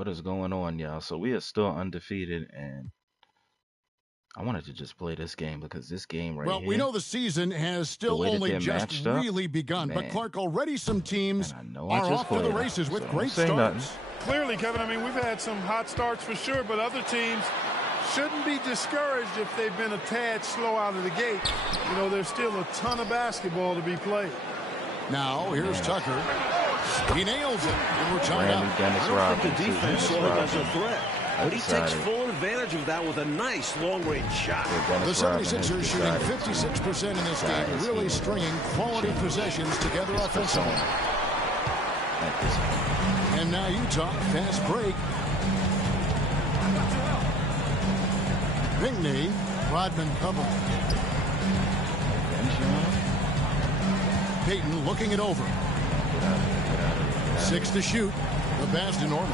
What is going on, y'all? So we are still undefeated, and I wanted to just play this game because this game right Well, we here, know the season has the still way that only they're just matched up, really begun, but man. Clark, already some teams And I know I are just off to the played, races so with don't great say nothing. starts. Clearly, Kevin, I mean, we've had some hot starts for sure, but other teams shouldn't be discouraged if they've been a tad slow out of the gate. You know, there's still a ton of basketball to be played. Now, here's Tucker. He nails it, and we're tied Brand new up. Dennis I don't Rodman. think the too. defense Dennis saw it as a Rodman. threat, but he takes Decided. full advantage of that with a nice long-range shot. Yeah, The Dennis Rodman has 76ers shooting decided 56% in this game, Decided really to stringing quality change possessions together his offensively. persona at this point. And now Utah, fast break. Pinckney, Rodman covering. Bench him. Payton looking it over. Get out of here, get out of here. 6 to shoot. The pass to Norman.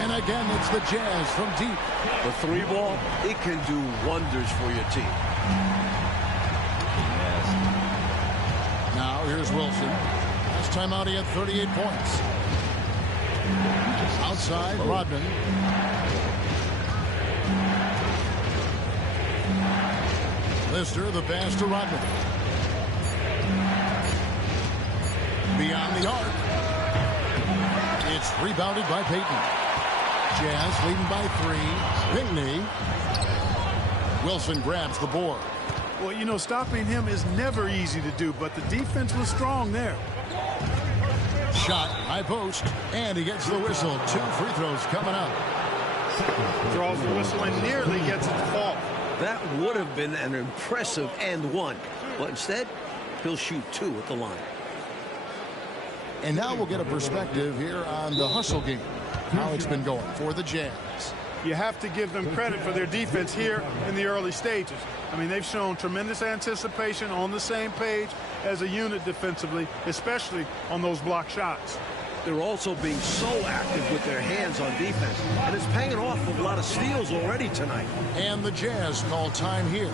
And again, it's the Jazz from deep. The three ball, it can do wonders for your team. Yes. Now here's Wilson. Last time out he had 38 points. Outside, Rodman. Lister, the pass to Rodman. Beyond the arc. It's rebounded by Payton. Jazz leading by 3. Pinckney. Wilson grabs the board. Well, you know, stopping him is never easy to do, but the defense was strong there. Shot, high post, and he gets the whistle. 2 free throws coming up. Draws the whistle and nearly gets it to fall. That would have been an impressive and one, but instead, he'll shoot 2 at the line. And now we'll get a perspective here on the hustle game, how it's been going for the Jazz. You have to give them credit for their defense here in the early stages. I mean, they've shown tremendous anticipation, on the same page as a unit defensively, especially on those block shots. They're also being so active with their hands on defense, and it's paying off with a lot of steals already tonight. And the Jazz call time here.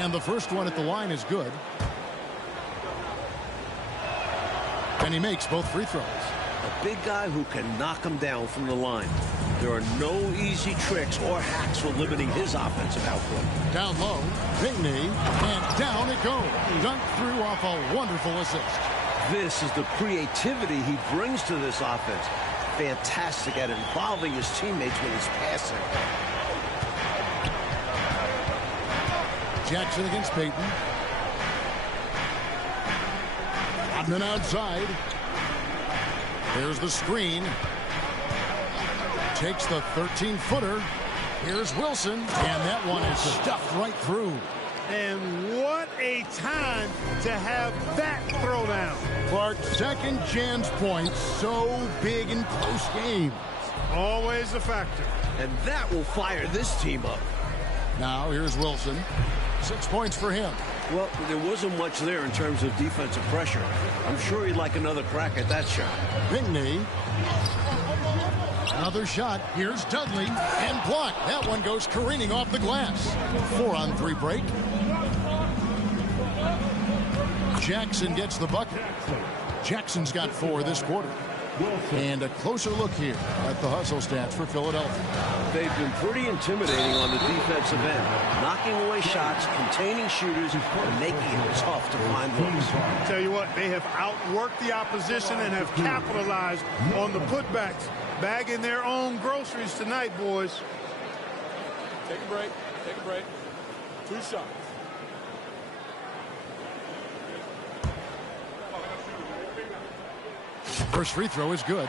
And the first one at the line is good. And he makes both free throws. A big guy who can knock him down from the line. There are no easy tricks or hacks for limiting his offensive output. Down low, Pinckney, and down it goes. Dunked through off a wonderful assist. This is the creativity he brings to this offense. Fantastic at involving his teammates with his passing. Jackson against Payton. Rodman outside. There's the screen. Takes the 13-footer. Here's Wilson, and that one is stuffed right through. And what a time to have that throwdown. Clark, second chance points, so big in close games. Always a factor. And that will fire this team up. Now here's Wilson. 6 points for him. Well, there wasn't much there in terms of defensive pressure. I'm sure he'd like another crack at that shot. Pinckney. Another shot. Here's Dudley. And blocked. That one goes careening off the glass. 4-on-3 break. Jackson gets the bucket. Jackson's got 4 this quarter. And a closer look here at the hustle stats for Philadelphia. They've been pretty intimidating on the defensive end, knocking away shots, containing shooters, and making it tough to find looks. Tell you what, they have outworked the opposition and have capitalized on the putbacks, bagging their own groceries tonight, boys. Take a break. Take a break. 2 shots. First free throw is good.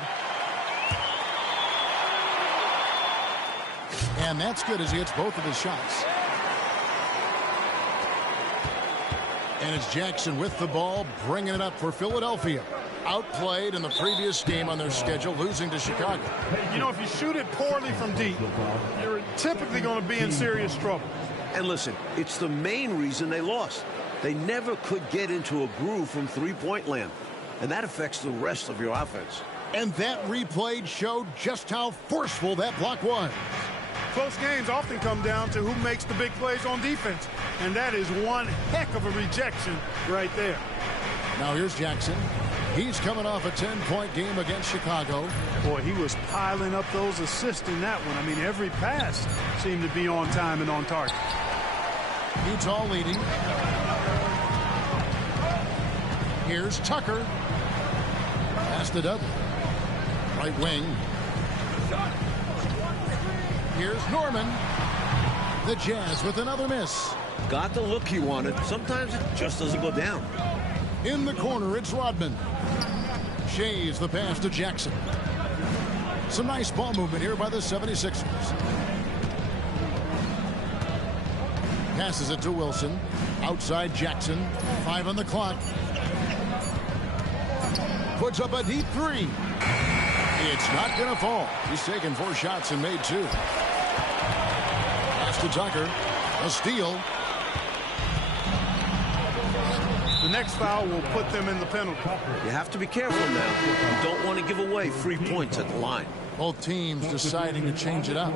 And that's good as he hits both of his shots. And it's Jackson with the ball, bringing it up for Philadelphia. Outplayed in the previous game on their schedule, losing to Chicago. You know, if you shoot it poorly from deep, you're typically going to be in serious trouble. And listen, it's the main reason they lost. They never could get into a groove from three-point land. And that affects the rest of your offense. And that replay showed just how forceful that block was. Close games often come down to who makes the big plays on defense. And that is one heck of a rejection right there. Now here's Jackson. He's coming off a 10-point game against Chicago. Boy, he was piling up those assists in that one. I mean, every pass seemed to be on time and on target. Utah leading. Here's Tucker. Pass to Dudley. Right wing. Here's Norman. The Jazz with another miss. Got the look he wanted. Sometimes it just doesn't go down. In the corner, it's Rodman. Shaves the pass to Jackson. Some nice ball movement here by the 76ers. Passes it to Wilson. Outside Jackson. 5 on the clock. Puts up a deep 3. It's not going to fall. He's taken 4 shots and made 2. Pass to Tucker. A steal. The next foul will put them in the penalty. You have to be careful now. You don't want to give away free points at the line. Both teams deciding to change it up.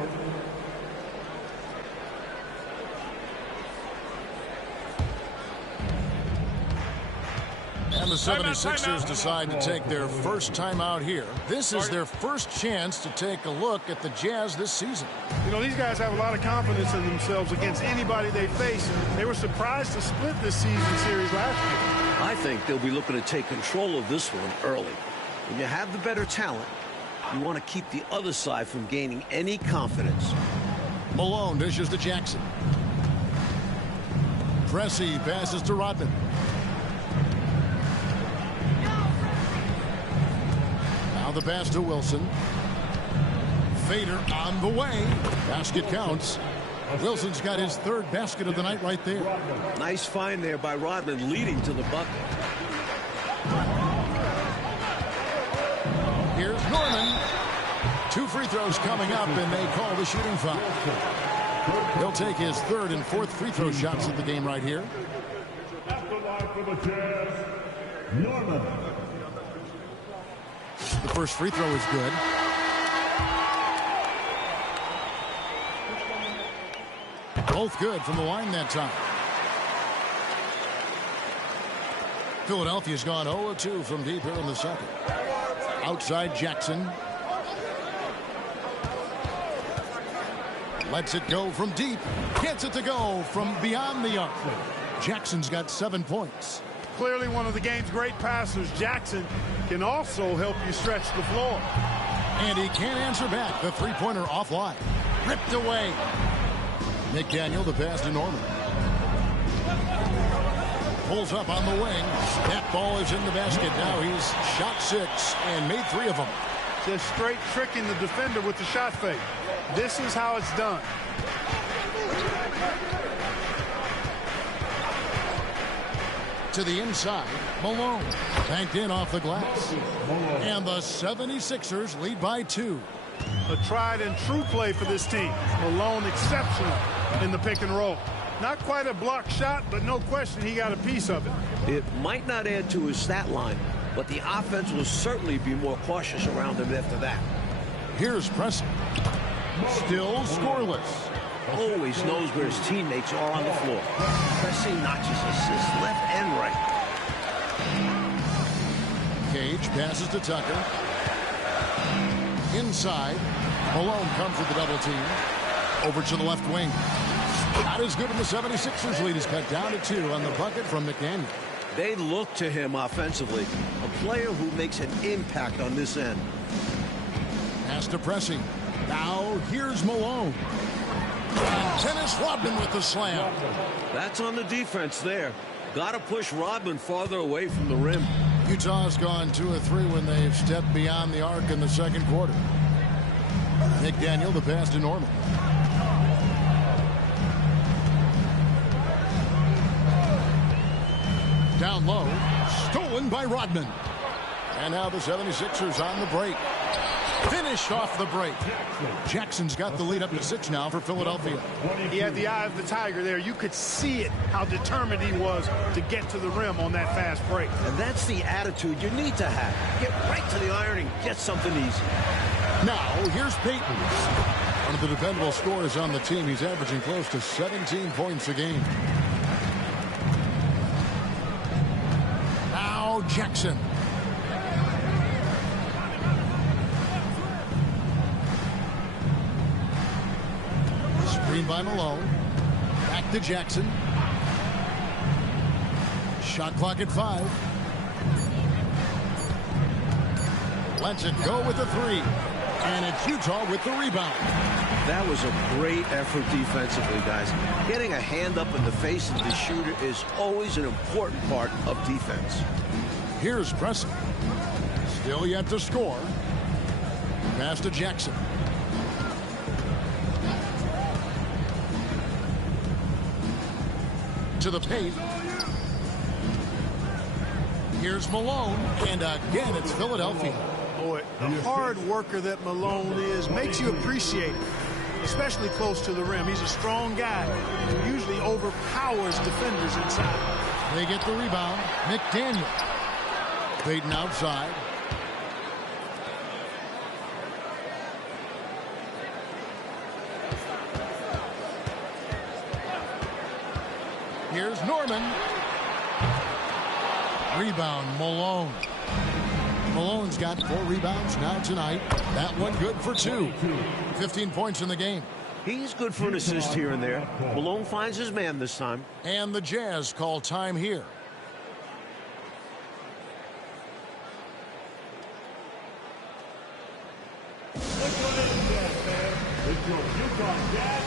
And the 76ers decide to take their first timeout here. This is their first chance to take a look at the Jazz this season. You know, these guys have a lot of confidence in themselves against anybody they face. They were surprised to split this season series last year. I think they'll be looking to take control of this one early. When you have the better talent, you want to keep the other side from gaining any confidence. Malone dishes to Jackson. Pressey passes to Rodman. Now the pass to Wilson. Fader on the way. Basket counts. Wilson's got his 3rd basket of the night right there. Nice find there by Rodman, leading to the bucket. Here's Norman. 2 free throws coming up, and they call the shooting foul. He'll take his 3rd and 4th free throw shots of the game right here. Norman. The first free throw is good. Both good from the line that time. Philadelphia's gone 0-2 from deep here in the second. Outside Jackson. Lets it go from deep. Gets it to go from beyond the arc. Jackson's got 7 points. Clearly one of the game's great passers. Jackson can also help you stretch the floor. And he can't answer back. The three-pointer offline. Ripped away. McDaniel, the pass to Norman. Pulls up on the wing. That ball is in the basket. Now he's shot 6 and made 3 of them. Just straight tricking the defender with the shot fake. This is how it's done. To the inside, Malone banked in off the glass. And the 76ers lead by 2. A tried and true play for this team. Malone exceptional in the pick and roll. Not quite a block shot, but no question he got a piece of it. It might not add to his stat line, but the offense will certainly be more cautious around him after that. Here's Pressey. Still scoreless. Always knows where his teammates are on the floor. Pressing notches assists left and right. Cage passes to Tucker. inside. Malone comes with the double team. Over to the left wing. Not as good, and the 76ers lead is cut down to 2 on the bucket from McDaniel. They look to him offensively. A player who makes an impact on this end. Pass to pressing. Now here's Malone. And Dennis Rodman with the slam. That's on the defense there. Got to push Rodman farther away from the rim. Utah's gone 2 of 3 when they've stepped beyond the arc in the second quarter. McDaniel, the pass to Norman. Down low, stolen by Rodman. And now the 76ers on the break. Finished off the break. Jackson's got the lead up to 6 now for Philadelphia. He had the eye of the tiger there. You could see it, how determined he was to get to the rim on that fast break. And that's the attitude you need to have. Get right to the iron and get something easy. Now, here's Payton. One of the dependable scorers on the team. He's averaging close to 17 points a game. Now, Jackson. Screen by Malone. Back to Jackson. Shot clock at 5. Lets it go with the 3. And it's Utah with the rebound. That was a great effort defensively, guys. Getting a hand up in the face of the shooter is always an important part of defense. Here's Preston. Still yet to score. Pass to Jackson. To the paint. Here's Malone. And again, it's Philadelphia. Boy, the hard worker that Malone is makes you appreciate it, especially close to the rim. He's a strong guy who usually overpowers defenders inside. They get the rebound. McDaniel. Payton outside. Here's Norman. Rebound, Malone. Malone's got 4 rebounds now tonight. That one good for 2. 15 points in the game. He's good for an assist here and there. Malone finds his man this time. And the Jazz call time here. What's your name, Jazz fan? It's your Utah Jazz.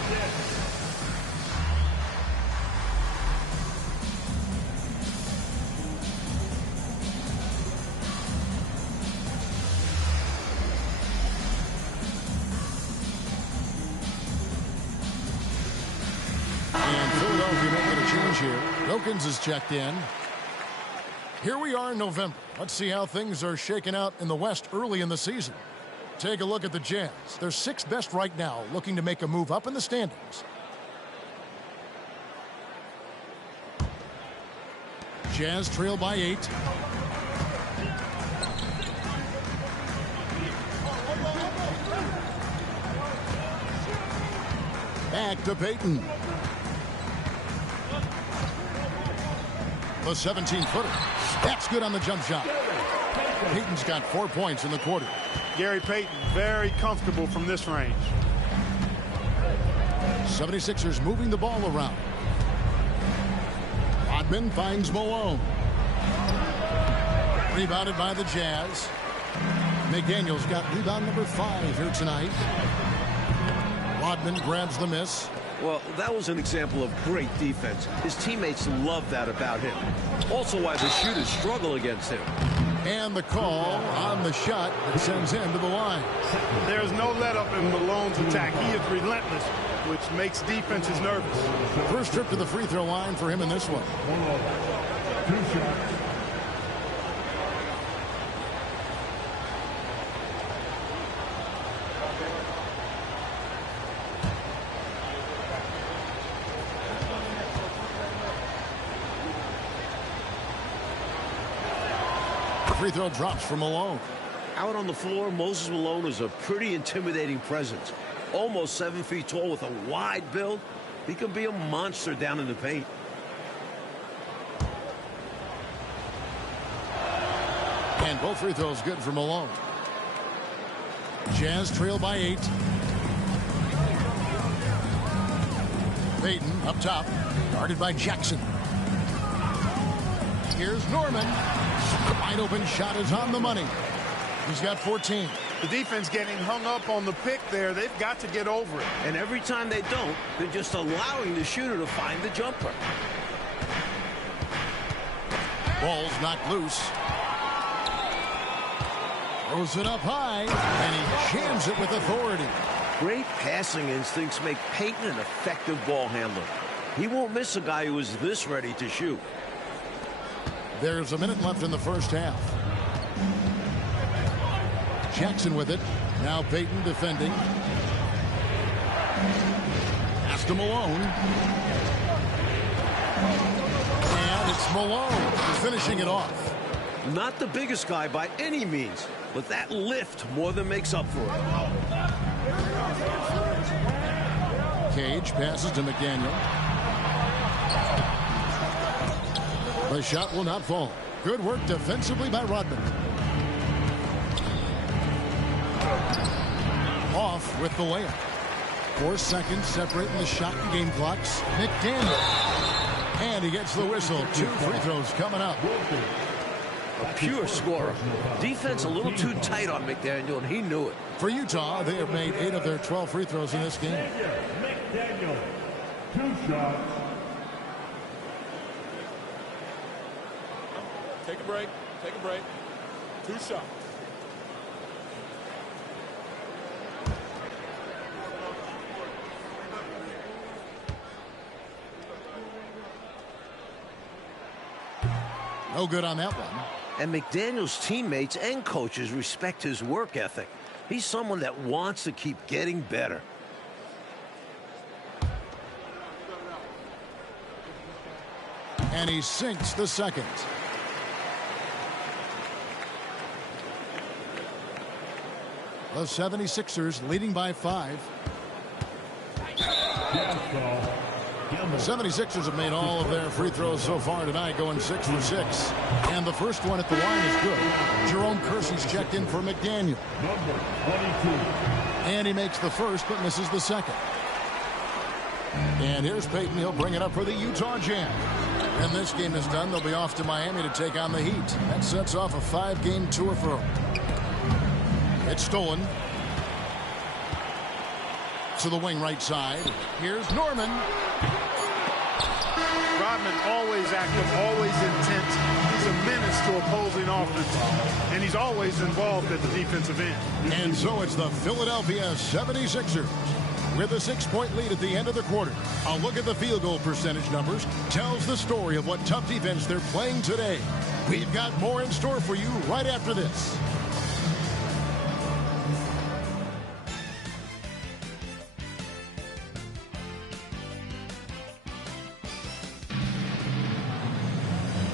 Here. Wilkins is checked in. Here we are in November. Let's see how things are shaking out in the West early in the season. Take a look at the Jazz. They're 6th best right now, looking to make a move up in the standings. Jazz trail by 8. Back to Payton. The 17-footer. That's good on the jump shot. Payton's got 4 points in the quarter. Gary Payton, very comfortable from this range. 76ers moving the ball around. Rodman finds Malone. Rebounded by the Jazz. McDaniel's got rebound number 5 here tonight. Rodman grabs the miss. Well, that was an example of great defense. His teammates love that about him. Also why the shooters struggle against him. And the call on the shot that sends him to the line. There's no let-up in Malone's attack. He is relentless, which makes defenses nervous. First trip to the free throw line for him in this one. 2 shots. Free throw drops for Malone. Out on the floor, Moses Malone is a pretty intimidating presence. Almost 7 feet tall with a wide build. He can be a monster down in the paint. And both free throws good for Malone. Jazz trail by 8. Payton up top, guarded by Jackson. Here's Norman. Wide open shot is on the money. He's got 14. The defense getting hung up on the pick there. They've got to get over it. And every time they don't, they're just allowing the shooter to find the jumper. Ball's knocked loose. Throws it up high, and he jams it with authority. Great passing instincts make Payton an effective ball handler. He won't miss a guy who is this ready to shoot. There's a minute left in the first half. Jackson with it. Now Payton defending. Pass to Malone. And it's Malone finishing it off. Not the biggest guy by any means, but that lift more than makes up for it. Cage passes to McDaniel. The shot will not fall. Good work defensively by Rodman. Off with the layup. 4 seconds separating the shot and game clocks. McDaniel. And he gets the whistle. 2 free throws coming up. A pure scorer. Defense a little too tight on McDaniel, and he knew it. For Utah, they have made 8 of their 12 free throws in this game. McDaniel, 2 shots. Take a break. Take a break. 2 shots. No good on that one. And McDaniel's teammates and coaches respect his work ethic. He's someone that wants to keep getting better. And he sinks the second. The 76ers leading by 5. The 76ers have made all of their free throws so far tonight, going 6 for 6. And the first one at the line is good. Jerome Kersey's checked in for McDaniel. Number 22. And he makes the first but misses the second. And here's Payton. He'll bring it up for the Utah Jazz. And this game is done. They'll be off to Miami to take on the Heat. That sets off a 5-game tour for them. It's stolen. To the wing right side. Here's Norman. Rodman always active, always intent. He's a menace to opposing offense, and he's always involved at the defensive end. And so it's the Philadelphia 76ers with a 6-point lead at the end of the quarter. A look at the field goal percentage numbers tells the story of what tough defense they're playing today. We've got more in store for you right after this.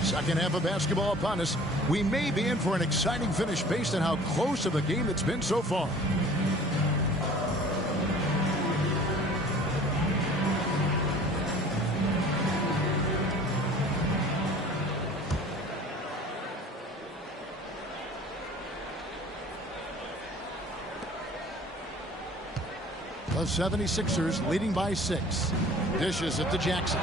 Second half of basketball upon us. We may be in for an exciting finish based on how close of a game it's been so far. The 76ers leading by 6. Dishes it to Jackson.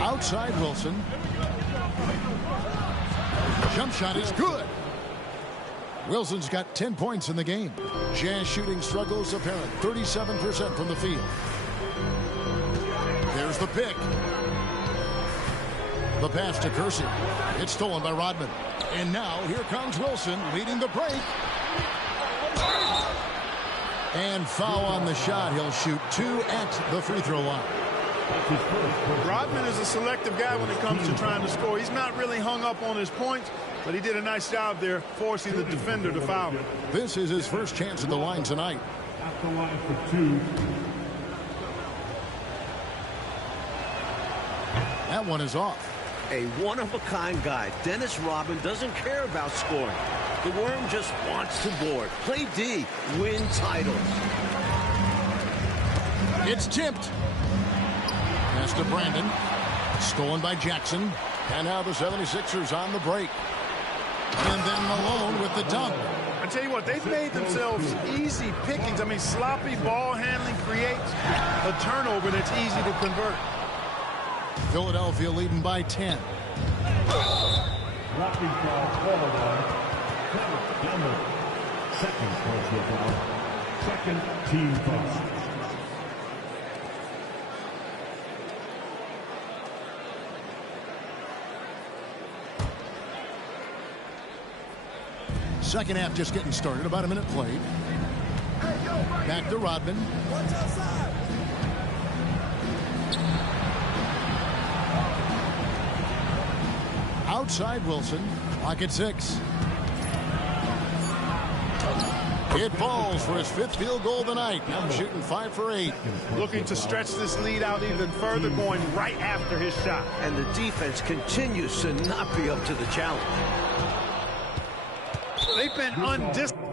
Outside Wilson. Jump shot is good. Wilson's got 10 points in the game. Jazz shooting struggles apparent. 37% from the field. There's the pick. The pass to Kersey. It's stolen by Rodman. And now here comes Wilson leading the break. And foul on the shot. He'll shoot 2 at the free throw line. Rodman is a selective guy when it comes to trying to score. He's not really hung up on his points, but he did a nice job there forcing the defender to foul him. This is his first chance at the line tonight. At the line for 2. That one is off. A one-of-a-kind guy. Dennis Rodman doesn't care about scoring. The Worm just wants to board. Play D. Win titles. It's tipped. Pass to Brandon. Stolen by Jackson. And now the 76ers on the break. And then Malone with the dunk. I tell you what, they've made themselves easy pickings. I mean, sloppy ball handling creates a turnover that's easy to convert. Philadelphia leading by 10. Dropping foul, called on Denver. Second personal foul. Second team foul. Second half just getting started. About a minute played. Back to Rodman. Outside Wilson. Clock at 6. It falls for his 5th field goal of the night. Now shooting 5 for 8. Looking to stretch this lead out even further, going right after his shot. And the defense continues to not be up to the challenge. They've been undisciplined.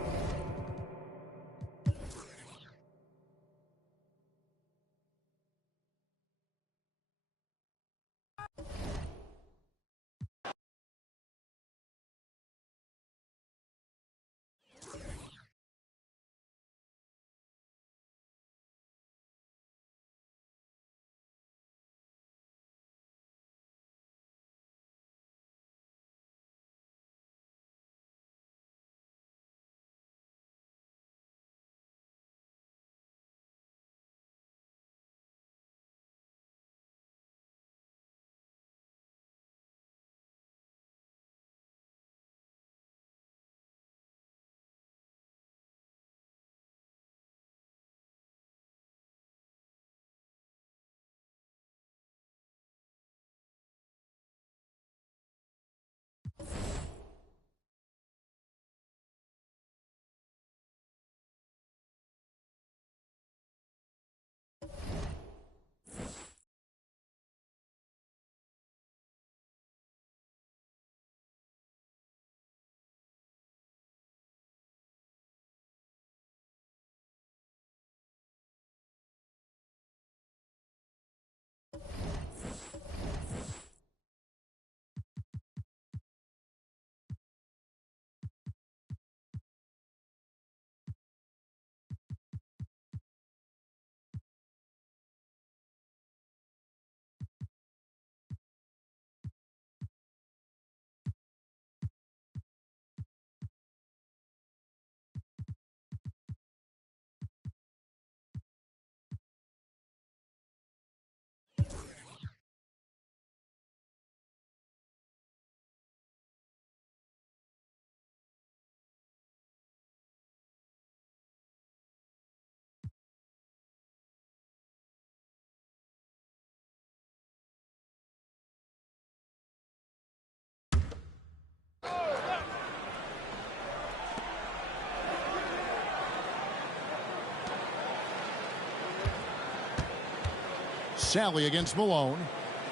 Sally against Malone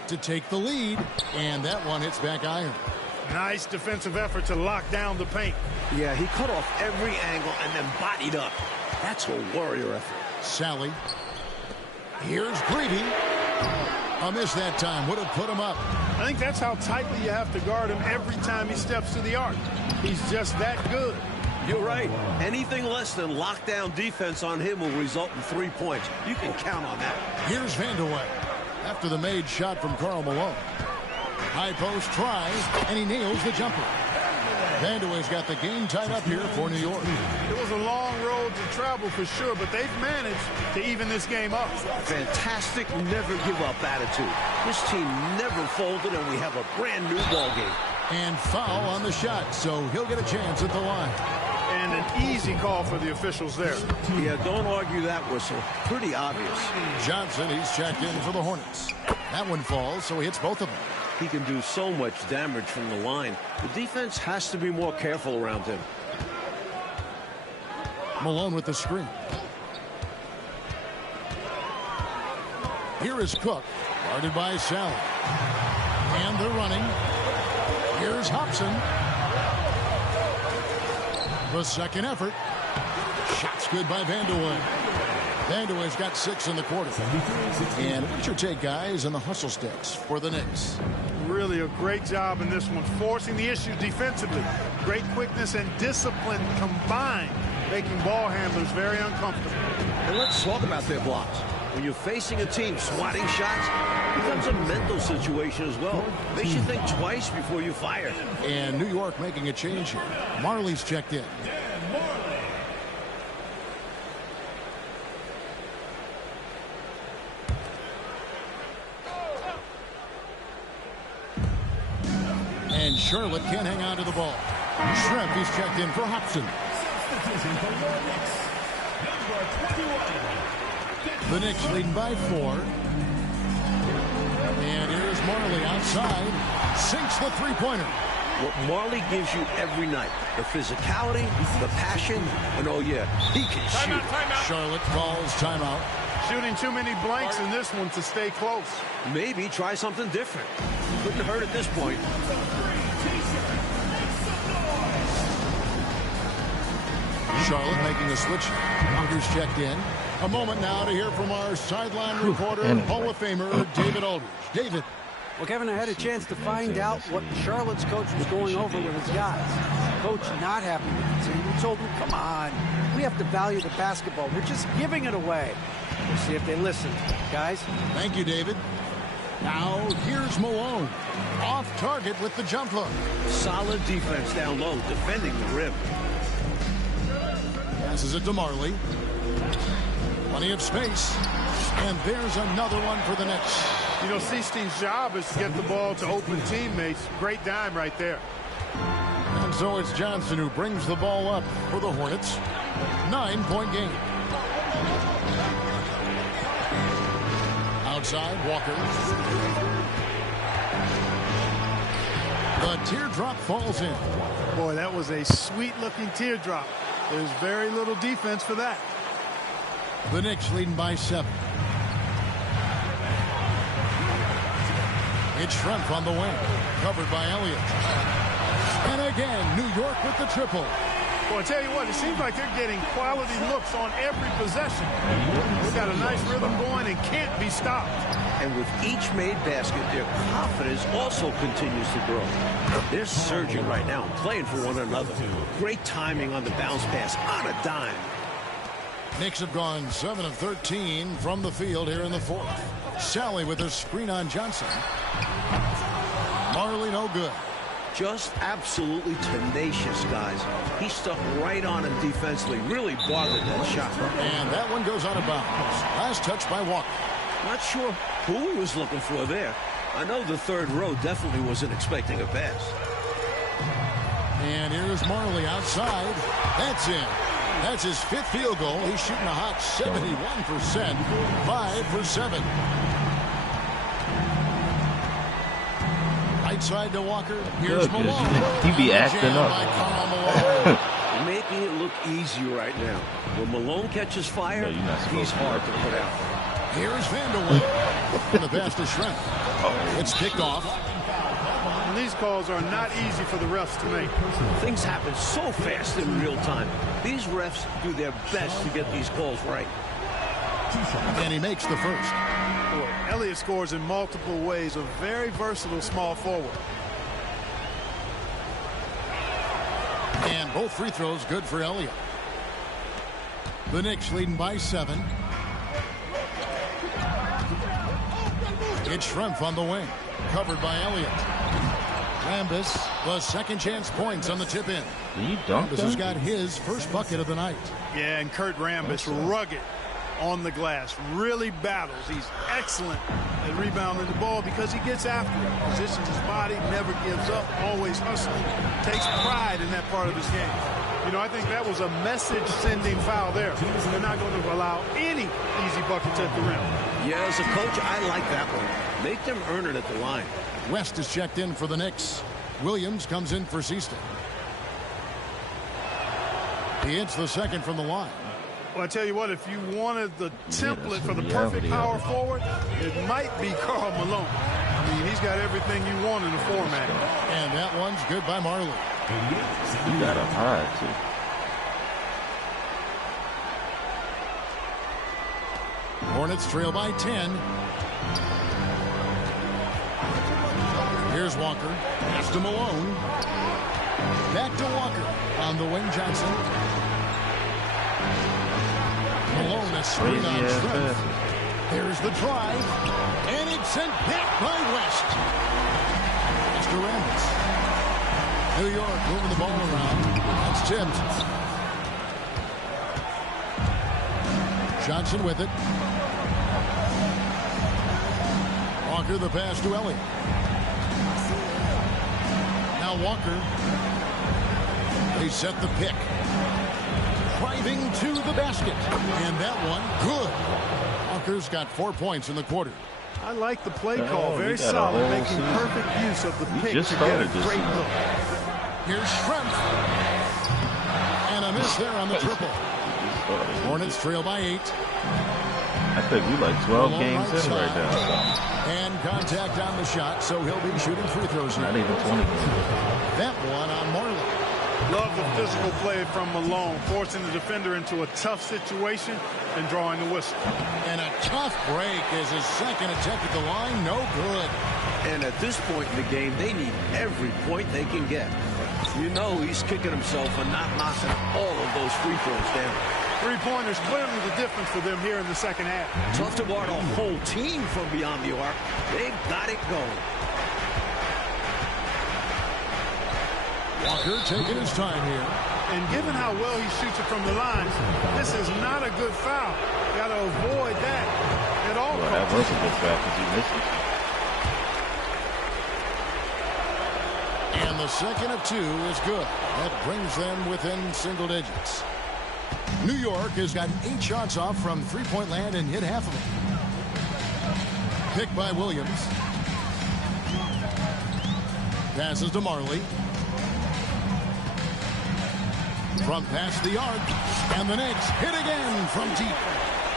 to take the lead, and that one hits back iron. Nice defensive effort to lock down the paint. Yeah, he cut off every angle and then bodied up. That's a warrior effort. Sally. Here's Greedy. A miss that time. Would have put him up. I think that's how tightly you have to guard him every time he steps to the arc. He's just that good. You're right. Anything less than lockdown defense on him will result in 3 points. You can count on that. Here's Vanderway after the made shot from Karl Malone. High post tries, and he nails the jumper. Vandeweghe's got the game tied up here for New York. It was a long road to travel for sure, but they've managed to even this game up. Fantastic never-give-up attitude. This team never folded, and we have a brand-new ball game. And foul on the shot, so he'll get a chance at the line. And an easy call for the officials there. Yeah, don't argue that whistle. Pretty obvious. Johnson, he's checked in for the Hornets. That one falls, so he hits both of them. He can do so much damage from the line. The defense has to be more careful around him. Malone with the screen. Here is Cook, guarded by Sally. And they're running. Here's Hobson. The second effort. Shots good by Vandeweghe. Vandeweghe's got 6 in the quarter. And what's your take, guys, on the hustle sticks for the Knicks? really a great job in this one, forcing the issues defensively. Great quickness and discipline combined, making ball handlers very uncomfortable. And let's talk about their blocks. When you're facing a team swatting shots, it becomes a mental situation as well. Makes you think twice before you fire. And New York making a change here. Marley's checked in. And Charlotte can't hang on to the ball. Shrimp is checked in for Hobson. The Knicks leading by 4. And here's Marley outside. Sinks the three-pointer. What Marley gives you every night. The physicality, the passion, and oh yeah, he can shoot. Timeout. Charlotte calls timeout. Shooting too many blanks in this one to stay close. Maybe try something different. Couldn't hurt at this point. Charlotte making a switch. Walker's checked in. A moment now to hear from our sideline reporter, Hall of Famer David Aldridge. David. Well, Kevin, I had a chance to find out what Charlotte's coach was going over with his guys. Coach not happy with the team. He told them, come on, we have to value the basketball. We're just giving it away. We'll see if they listen. Guys? Thank you, David. Now, here's Malone. Off target with the jump hook. Solid defense down low, defending the rim. Passes it to Marley. Plenty of space. And there's another one for the Knicks. You know, C-Steam's job is to get the ball to open teammates. Great dime right there. And so it's Johnson who brings the ball up for the Hornets. 9-point game. Outside, Walker. The teardrop falls in. Boy, that was a sweet-looking teardrop. There's very little defense for that. The Knicks leading by 7. It's Schrempf on the wing. Covered by Elliott. And again, New York with the triple. Well, I tell you what, it seems like they're getting quality looks on every possession. They've got a nice rhythm going and can't be stopped. And with each made basket, their confidence also continues to grow. They're surging right now, playing for one another. Great timing on the bounce pass on a dime. Knicks have gone 7 of 13 from the field here in the fourth. Sally with a screen on Johnson. Marley no good. Just absolutely tenacious, guys. He stuck right on him defensively. Really bothered that shot. And that one goes out of bounds. Last touch by Walker. Not sure who he was looking for there. I know the third row definitely wasn't expecting a pass. And here's Marley outside. That's in. That's his 5th field goal. He's shooting a hot 71%. 5 for 7. Right side to Walker. Here's Malone. He be acting up. Making it look easy right now. When Malone catches fire, he's hard to put out. Here's Vanderway. And the pass to Schrempf. It's kicked off. And these calls are not easy for the refs to make. Things happen so fast in real time. These refs do their best to get these calls right. And he makes the first. Boy, Elliott scores in multiple ways. A very versatile small forward. And both free throws good for Elliott. The Knicks leading by 7. It's Schrempf on the wing. Covered by Elliott. Rambis, the second chance points on the tip in. Rambis has got his first bucket of the night. Yeah, and Kurt Rambis, rugged on the glass, really battles. He's excellent at rebounding the ball because he gets after it. Positions his body, never gives up, always hustling, takes pride in that part of his game. You know, I think that was a message-sending foul there. They're not going to allow any easy buckets at the rim. Yeah, as a coach, I like that one. Make them earn it at the line. West is checked in for the Knicks. Williams comes in for Seaston. He hits the second from the line. Well, I tell you what, if you wanted the template for the perfect power forward, it might be Karl Malone. I mean, he's got everything you want in the format. And that one's good by Marley. You got a high, too. Hornets trail by 10. Here's Here's Walker. Pass to Malone. Back to Walker. On the wing, Johnson. Malone, a screen on strength. There's the drive. And it's sent back by West. Mr. Ramos. New York moving the ball around. That's tipped. Johnson with it. Walker the pass to Elliott. Now Walker. They set the pick. Driving to the basket. And that one, good. Walker's got 4 points in the quarter. I like the play call. Very solid, making perfect use of the pick to get a great look. Here's Schrempf. And a miss there on the triple. Hornets trail by 8. I think we like 12 games in right now. So. And contact on the shot, so he'll be shooting free throws here. Not even 20 games. That one on Marley. Love the physical play from Malone, forcing the defender into a tough situation and drawing the whistle. And a tough break as his second attempt at the line, no good. And at this point in the game, they need every point they can get. You know he's kicking himself for not knocking all of those free throws down. Three-pointers clearly the difference for them here in the second half. Tough to guard a whole team from beyond the arc. They've got it going. Walker taking his time here. And given how well he shoots it from the line, this is not a good foul. Got to avoid that at all costs. That was a good foul because he missed it. And the second of 2 is good. That brings them within single digits. New York has gotten 8 shots off from three-point land and hit half of them. Picked by Williams. Passes to Marley. From past the arc. And the Knicks hit again from deep.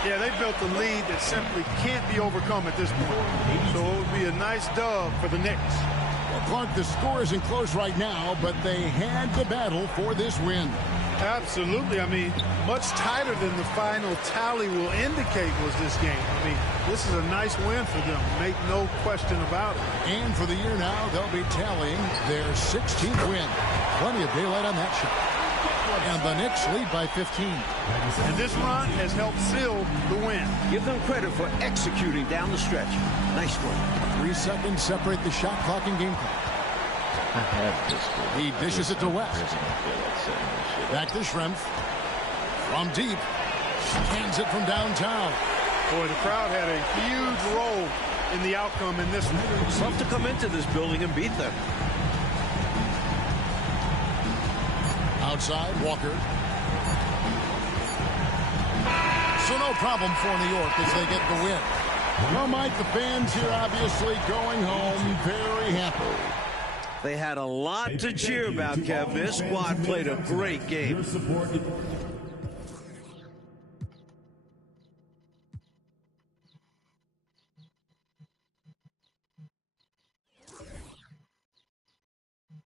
Yeah, they built a lead that simply can't be overcome at this point. So it would be a nice dub for the Knicks. Well, Clark, the score isn't close right now, but they had to battle for this win. Absolutely. I mean, much tighter than the final tally will indicate was this game. I mean, this is a nice win for them. Make no question about it. And for the year now, they'll be tallying their 16th win. Plenty of daylight on that shot. And the Knicks lead by 15. And this run has helped seal the win. Give them credit for executing down the stretch. Nice one. 3 seconds separate the shot clock and game clock. He dishes it to West. Back to Schrempf. From deep. Hands it from downtown. Boy, the crowd had a huge role in the outcome in this one. It's tough to come into this building and beat them. Outside, Walker. So no problem for New York as they get the win. Well, Mike, the fans here obviously going home very happy. They had a lot to cheer about, Kev. This squad played a great game.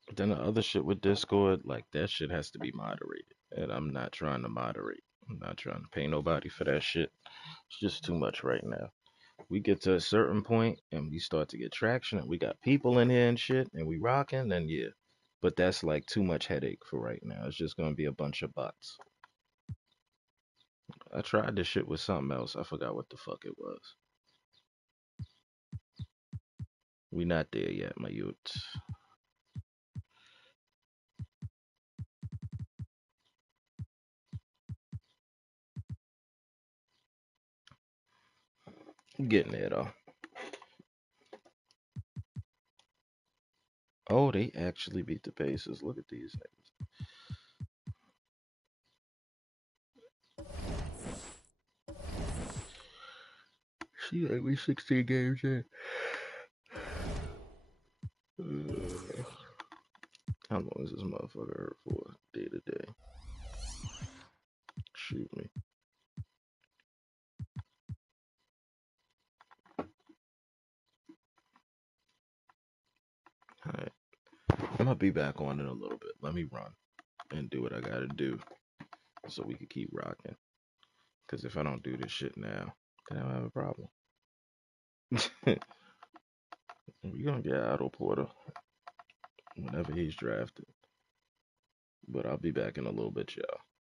But then the other shit with Discord, like that shit has to be moderated. And I'm not trying to moderate. I'm not trying to pay nobody for that shit. It's just too much right now. We get to a certain point and we start to get traction and we got people in here and shit and we rocking, then yeah. But that's like too much headache for right now. It's just gonna be a bunch of bots. I tried this shit with something else. I forgot what the fuck it was. We not there yet, my youths. Getting there though. Oh, they actually beat the Pacers. Look at these niggas. She like we 16 games in. How long is this motherfucker hurt for? Day to day. Shoot me. Alright. I'm gonna be back on in a little bit. Let me run and do what I gotta do so we can keep rocking. Cause if I don't do this shit now, then I'll have a problem. We're gonna get Otto Porter whenever he's drafted. But I'll be back in a little bit, y'all.